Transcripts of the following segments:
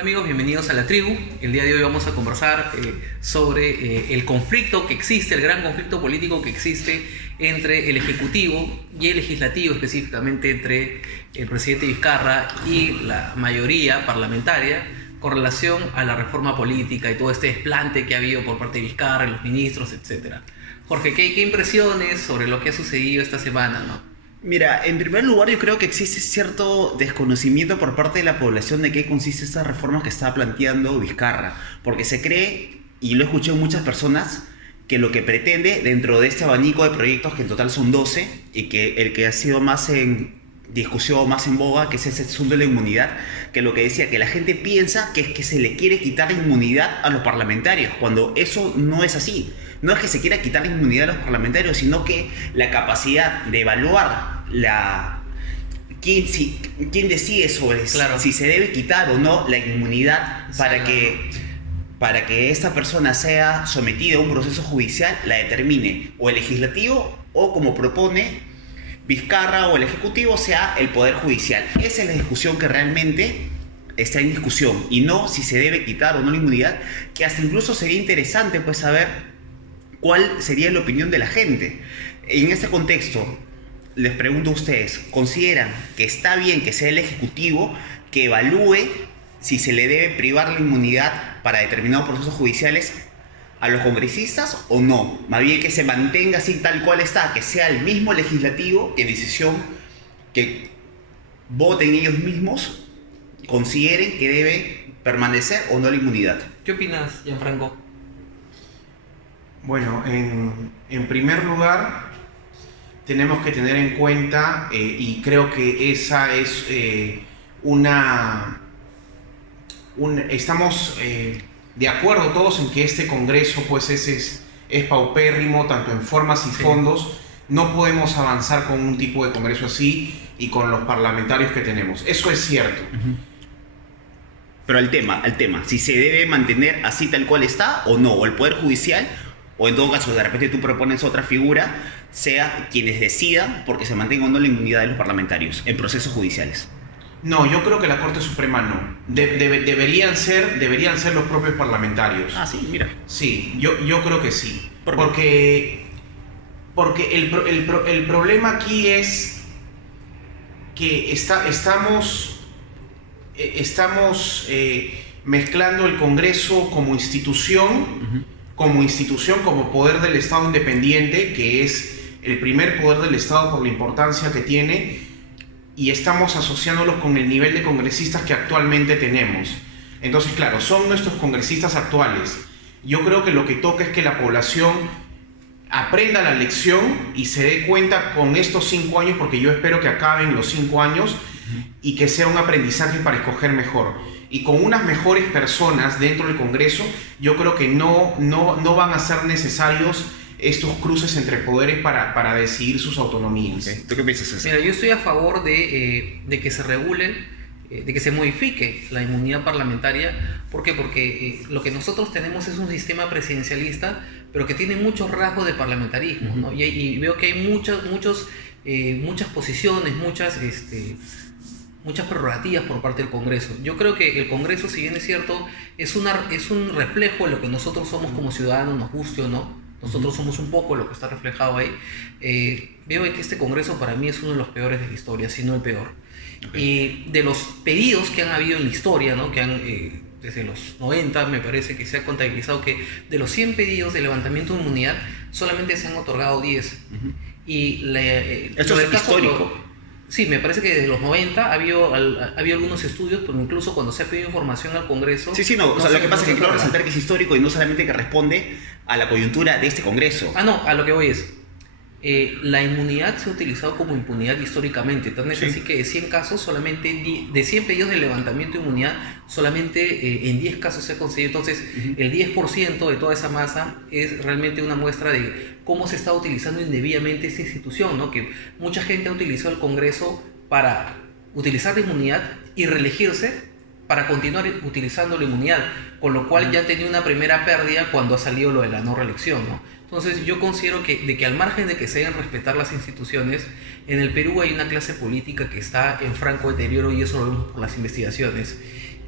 Hola amigos, bienvenidos a La Tribu. El día de hoy vamos a conversar sobre el conflicto que existe, el gran conflicto político que existe entre el Ejecutivo y el Legislativo, específicamente entre el presidente Vizcarra y la mayoría parlamentaria, con relación a la reforma política y todo este desplante que ha habido por parte de Vizcarra, los ministros, etc. Jorge, ¿qué impresiones sobre lo que ha sucedido esta semana, no? Mira, en primer lugar yo creo que existe cierto desconocimiento por parte de la población de qué consiste estas reformas que está planteando Vizcarra, porque se cree, y lo he escuchado en muchas personas, que lo que pretende dentro de este abanico de proyectos, que en total son 12, y que el que ha sido más en discusión, más en boga, que es ese asunto de la inmunidad, que lo que decía, que la gente piensa que es que se le quiere quitar la inmunidad a los parlamentarios, cuando eso no es así. No es que se quiera quitar la inmunidad a los parlamentarios, sino que la capacidad de evaluar quién decide sobre si se debe quitar o no la inmunidad para que esta persona sea sometida a un proceso judicial, la determine o el legislativo o, como propone Vizcarra, o el ejecutivo, sea el poder judicial. Esa es la discusión que realmente está en discusión, y no si se debe quitar o no la inmunidad, que hasta incluso sería interesante pues saber cuál sería la opinión de la gente. En este contexto, les pregunto a ustedes, ¿consideran que está bien que sea el Ejecutivo que evalúe si se le debe privar la inmunidad para determinados procesos judiciales a los congresistas o no? Más bien que se mantenga así tal cual está, que sea el mismo Legislativo que decisión, que voten ellos mismos, consideren que debe permanecer o no la inmunidad. ¿Qué opinas, Gianfranco? Bueno, en primer lugar, tenemos que tener en cuenta, y creo que esa es estamos de acuerdo todos en que este Congreso pues es paupérrimo, tanto en formas y fondos. No podemos avanzar con un tipo de Congreso así y con los parlamentarios que tenemos. Eso es cierto. Pero al tema, si se debe mantener así tal cual está o no, o el Poder Judicial, o en todo caso de repente tú propones otra figura, sea quienes decidan porque se mantenga o no la inmunidad de los parlamentarios en procesos judiciales. No, yo creo que la Corte Suprema no. Deberían ser los propios parlamentarios. Ah, sí, mira. Sí, yo creo que sí. Porque el problema aquí es que estamos mezclando el Congreso como institución, como poder del Estado independiente, que es el primer poder del Estado por la importancia que tiene, y estamos asociándolos con el nivel de congresistas que actualmente tenemos. Entonces, claro, son nuestros congresistas actuales. Yo creo que lo que toca es que la población aprenda la lección y se dé cuenta con estos 5 años, porque yo espero que acaben los 5 años y que sea un aprendizaje para escoger mejor. Y con unas mejores personas dentro del Congreso, yo creo que no van a ser necesarios estos cruces entre poderes para decidir sus autonomías. Okay. ¿Tú qué piensas, César? Mira, yo estoy a favor de que se regule, de que se modifique la inmunidad parlamentaria. ¿Por qué? Porque lo que nosotros tenemos es un sistema presidencialista, pero que tiene muchos rasgos de parlamentarismo, ¿no? Y veo que hay muchas posiciones, muchas prerrogativas por parte del Congreso. Yo creo que el Congreso, si bien es cierto, es un reflejo de lo que nosotros somos como ciudadanos, nos guste o no. Nosotros somos un poco lo que está reflejado ahí. Veo que este Congreso para mí es uno de los peores de la historia, si no el peor. Okay. De los pedidos que han habido en la historia, ¿no? Que han, desde los 90 me parece que se ha contabilizado que de los 100 pedidos de levantamiento de inmunidad solamente se han otorgado 10. Esto es histórico. Sí, me parece que desde los 90 ha habido algunos estudios, pero incluso cuando se ha pedido información al Congreso... Lo que pasa es que quiero resaltar que es histórico y no solamente que responde a la coyuntura de este Congreso. A lo que voy es... la inmunidad se ha utilizado como impunidad históricamente, tan es así que de 100 casos, solamente de 100 pedidos de levantamiento de inmunidad, solamente en 10 casos se ha conseguido. Entonces, el 10% de toda esa masa es realmente una muestra de cómo se está utilizando indebidamente esta institución, ¿no? Que mucha gente ha utilizado el Congreso para utilizar la inmunidad y reelegirse para continuar utilizando la inmunidad, con lo cual ya tenía una primera pérdida cuando ha salido lo de la no reelección, ¿no? Entonces yo considero que al margen de que se deben respetar las instituciones, en el Perú hay una clase política que está en franco deterioro, y eso lo vemos por las investigaciones.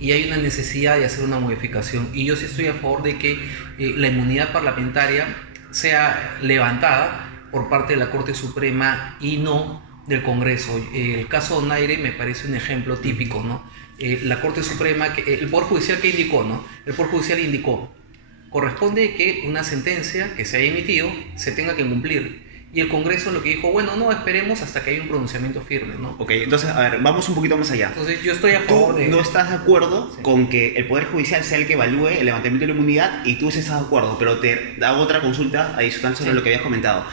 y hay una necesidad de hacer una modificación. Y yo sí estoy a favor de que la inmunidad parlamentaria sea levantada por parte de la Corte Suprema y no del Congreso. El caso Donaire me parece un ejemplo típico, ¿no? La Corte Suprema, el Poder Judicial que indicó, ¿no? El Poder Judicial indicó, corresponde que una sentencia que se haya emitido se tenga que cumplir. Y el Congreso lo que dijo, bueno, no, esperemos hasta que haya un pronunciamiento firme, ¿no? Ok, entonces, a ver, vamos un poquito más allá. Entonces yo estoy a favor de... ¿Tú no estás de acuerdo con que el Poder Judicial sea el que evalúe el levantamiento de la inmunidad y tú sí estás de acuerdo? Pero te hago otra consulta adicional sobre lo que habías comentado.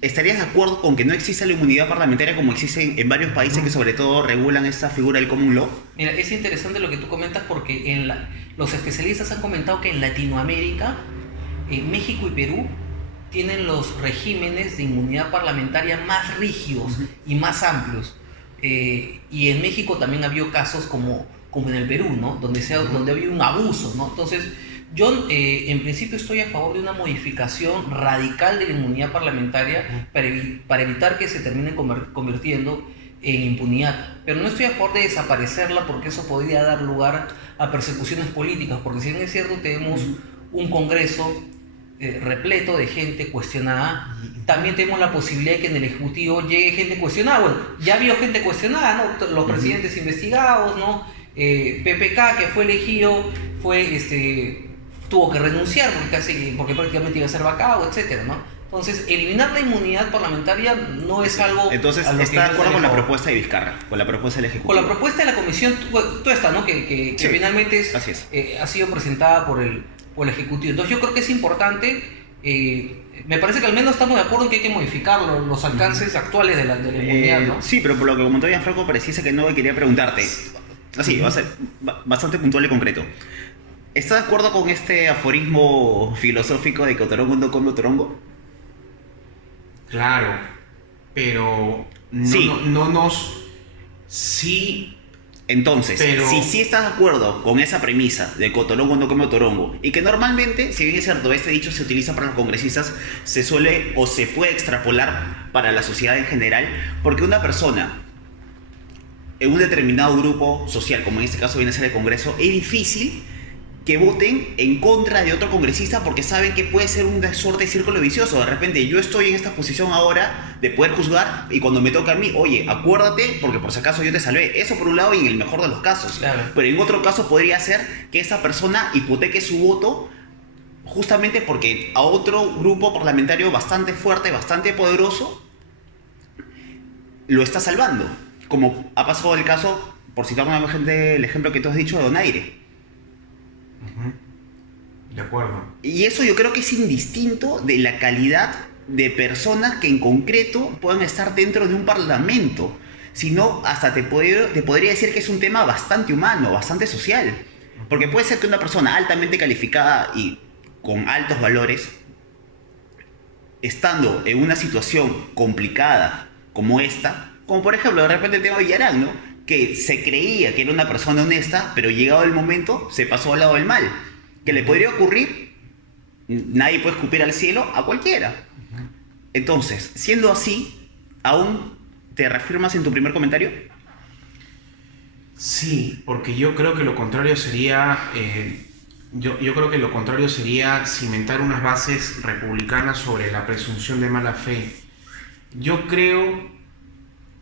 ¿Estarías de acuerdo con que no exista la inmunidad parlamentaria como existe en varios países que sobre todo regulan esta figura del common law? Mira, es interesante lo que tú comentas porque los especialistas han comentado que en Latinoamérica, en México y Perú, tienen los regímenes de inmunidad parlamentaria más rígidos y más amplios. Y en México también ha habido casos como en el Perú, ¿no? Donde ha habido un abuso, ¿no? Entonces, yo en principio estoy a favor de una modificación radical de la inmunidad parlamentaria para evitar que se termine convirtiendo en impunidad. Pero no estoy a favor de desaparecerla porque eso podría dar lugar a persecuciones políticas, porque si bien es cierto tenemos un Congreso repleto de gente cuestionada, también tenemos la posibilidad de que en el Ejecutivo llegue gente cuestionada. Bueno, ya ha habido gente cuestionada, ¿no? Los presidentes investigados, ¿no? PPK, que fue elegido, tuvo que renunciar porque prácticamente iba a ser vacado, etcétera, ¿no? Entonces, eliminar la inmunidad parlamentaria no es algo... Entonces, ¿está de acuerdo con la propuesta de Vizcarra? Con la propuesta del Ejecutivo. Con la propuesta de la Comisión, toda esta, ¿no? Que finalmente ha sido presentada por el Ejecutivo. Entonces, yo creo que es importante... me parece que al menos estamos de acuerdo en que hay que modificar los alcances actuales de la inmunidad, ¿no? Sí, pero por lo que comentó Gianfranco, pareciese que no, quería preguntarte. Así, va a ser bastante puntual y concreto. ¿Estás de acuerdo con este aforismo filosófico de que Otorongo no come otorongo? Claro, pero sí. Entonces, si sí estás de acuerdo con esa premisa de que Otorongo no come otorongo, y que normalmente, si bien es cierto, este dicho se utiliza para los congresistas, se suele o se puede extrapolar para la sociedad en general, porque una persona en un determinado grupo social, como en este caso viene a ser el Congreso, es difícil que voten en contra de otro congresista porque saben que puede ser una suerte de círculo vicioso. De repente yo estoy en esta posición ahora de poder juzgar y cuando me toca a mí, oye, acuérdate porque por si acaso yo te salvé. Eso por un lado y en el mejor de los casos. Claro. Pero en otro caso podría ser que esa persona hipoteque su voto justamente porque a otro grupo parlamentario bastante fuerte, bastante poderoso, lo está salvando. Como ha pasado el caso, por citar nuevamente el ejemplo que tú has dicho de Donaire. De acuerdo. Y eso yo creo que es indistinto de la calidad de personas que en concreto puedan estar dentro de un parlamento. Sino hasta te podría decir que es un tema bastante humano, bastante social. Porque puede ser que una persona altamente calificada y con altos valores, estando en una situación complicada como esta, como por ejemplo de repente el tema de Villarán, ¿no? Que se creía que era una persona honesta, pero llegado el momento se pasó al lado del mal. Que le podría ocurrir, nadie puede escupir al cielo a cualquiera. Entonces, siendo así, ¿aún te reafirmas en tu primer comentario? Sí, porque yo creo que lo contrario sería... yo creo que lo contrario sería cimentar unas bases republicanas sobre la presunción de mala fe. Yo creo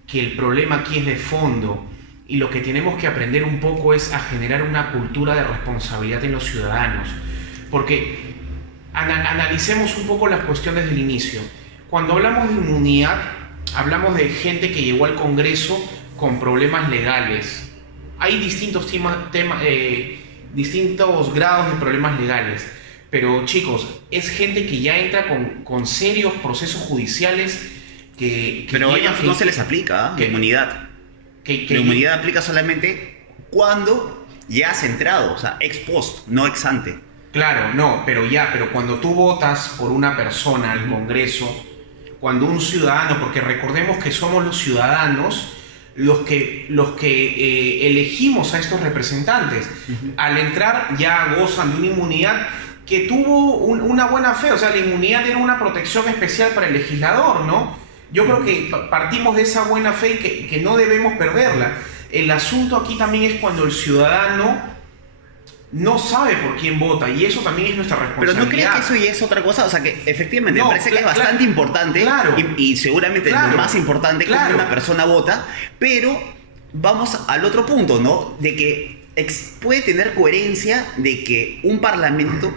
que el problema aquí es de fondo y lo que tenemos que aprender un poco es a generar una cultura de responsabilidad en los ciudadanos. Porque analicemos un poco las cuestiones del inicio. Cuando hablamos de inmunidad, hablamos de gente que llegó al Congreso con problemas legales. Hay distintos distintos grados de problemas legales. Pero chicos, es gente que ya entra con serios procesos judiciales pero a ellos no se les aplica la inmunidad. La inmunidad aplica solamente cuando ya has entrado, o sea, ex post, no ex ante. Claro, no, pero cuando tú votas por una persona al Congreso, cuando un ciudadano, porque recordemos que somos los ciudadanos los que elegimos a estos representantes, al entrar ya gozan de una inmunidad que tuvo una buena fe, o sea, la inmunidad era una protección especial para el legislador, ¿no? Yo creo que partimos de esa buena fe y que no debemos perderla. el asunto aquí también es cuando el ciudadano no sabe por quién vota, y eso también es nuestra responsabilidad. Pero ¿no crees que eso ya es otra cosa? O sea, que efectivamente me parece que es bastante importante, y seguramente es lo más importante que una persona vota, pero vamos al otro punto, ¿no? De que puede tener coherencia de que un parlamento,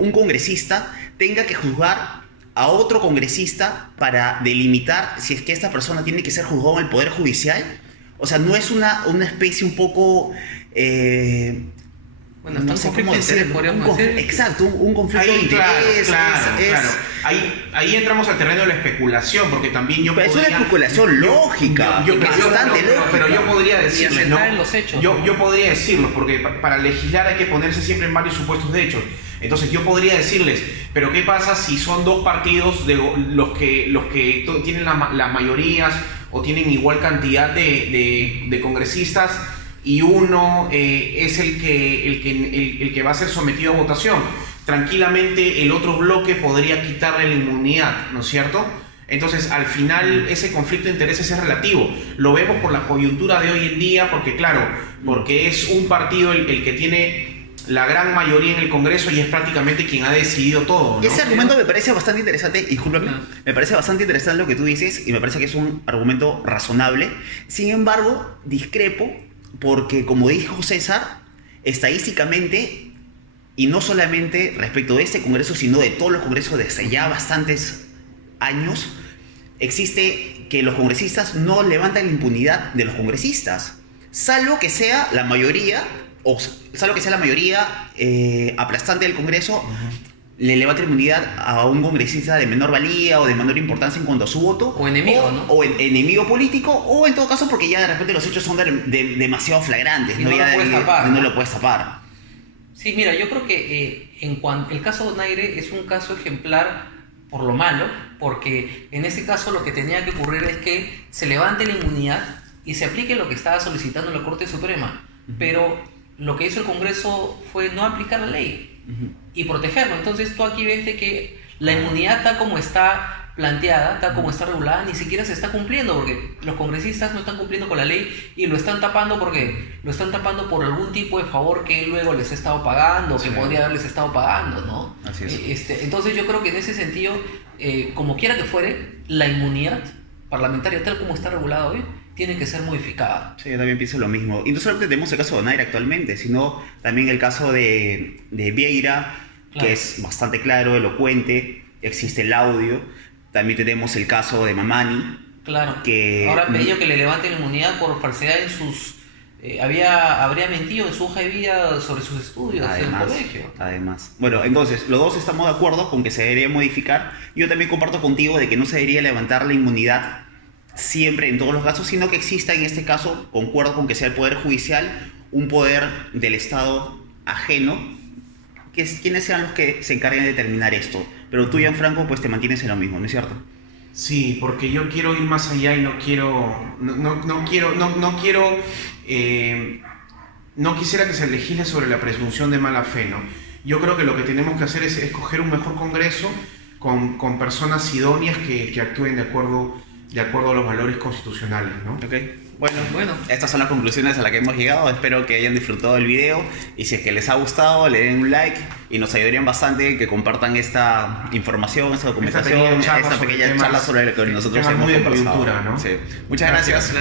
un congresista tenga que juzgar a otro congresista para delimitar si es que esta persona tiene que ser juzgado en el Poder Judicial. O sea, no es una especie un poco... Bueno, no sé cómo decirlo. Exacto, un conflicto de interés. Claro. Ahí entramos al terreno de la especulación, porque también yo pero podría... es una especulación lógica, bastante lógica. Pero yo podría decirlo, ¿no? En los hechos, yo podría decirlo, porque para legislar hay que ponerse siempre en varios supuestos de hechos. Entonces yo podría decirles, pero ¿qué pasa si son dos partidos de los que tienen las mayorías o tienen igual cantidad de congresistas, y uno es el que va a ser sometido a votación? Tranquilamente el otro bloque podría quitarle la inmunidad, ¿no es cierto? Entonces, al final, ese conflicto de intereses es relativo. Lo vemos por la coyuntura de hoy en día, porque es un partido el que tiene la gran mayoría en el Congreso y es prácticamente quien ha decidido todo, ¿no? Ese argumento me parece bastante interesante, discúlpame, me parece bastante interesante lo que tú dices, y me parece que es un argumento razonable. Sin embargo, discrepo, porque como dijo César, estadísticamente, y no solamente respecto de este Congreso, sino de todos los Congresos desde ya bastantes años, existe que los congresistas no levantan la impunidad de los congresistas, salvo que sea la mayoría, aplastante del Congreso, le levanta la inmunidad a un congresista de menor valía o de menor importancia en cuanto a su voto. O enemigo, ¿no? O enemigo político, o en todo caso porque ya de repente los hechos son demasiado flagrantes, y no lo puedes tapar. Sí, mira, yo creo que el caso de Donaire es un caso ejemplar por lo malo, porque en este caso lo que tenía que ocurrir es que se levante la inmunidad y se aplique lo que estaba solicitando la Corte Suprema. Pero lo que hizo el Congreso fue no aplicar la ley y protegerlo. Entonces tú aquí ves de que la inmunidad, tal como está planteada, tal como está regulada, ni siquiera se está cumpliendo, porque los congresistas no están cumpliendo con la ley y lo están tapando por algún tipo de favor que él luego les ha estado pagando, que podría haberles estado pagando, ¿no? Así es. Entonces yo creo que en ese sentido, como quiera que fuere, la inmunidad parlamentaria, tal como está regulada hoy, tiene que ser modificada. Sí, yo también pienso lo mismo. Y no solamente tenemos el caso de Donaire actualmente, sino también el caso de Vieira, que es bastante claro, elocuente, existe el audio. También tenemos el caso de Mamani. Claro, ahora han pedido que le levanten la inmunidad por falsedad en sus... habría mentido en su hoja de vida sobre sus estudios en el colegio. Además. Bueno, entonces, los dos estamos de acuerdo con que se debería modificar. Yo también comparto contigo de que no se debería levantar la inmunidad siempre en todos los casos, sino que exista en este caso, concuerdo con que sea el Poder Judicial, un poder del Estado ajeno, que es quienes sean los que se encarguen de determinar esto. Pero tú, Gianfranco, pues te mantienes en lo mismo, ¿no es cierto? Sí, porque yo quiero ir más allá y no quisiera que se legisle sobre la presunción de mala fe, ¿no? Yo creo que lo que tenemos que hacer es escoger un mejor Congreso con personas idóneas que actúen de acuerdo a los valores constitucionales, ¿no? Okay. Bueno, estas son las conclusiones a las que hemos llegado. Espero que hayan disfrutado del video, y si es que les ha gustado, le den un like y nos ayudarían bastante que compartan esta información, esta documentación, esta pequeña charla sobre lo que nosotros hemos conversado. ¿No? Sí. Muchas gracias.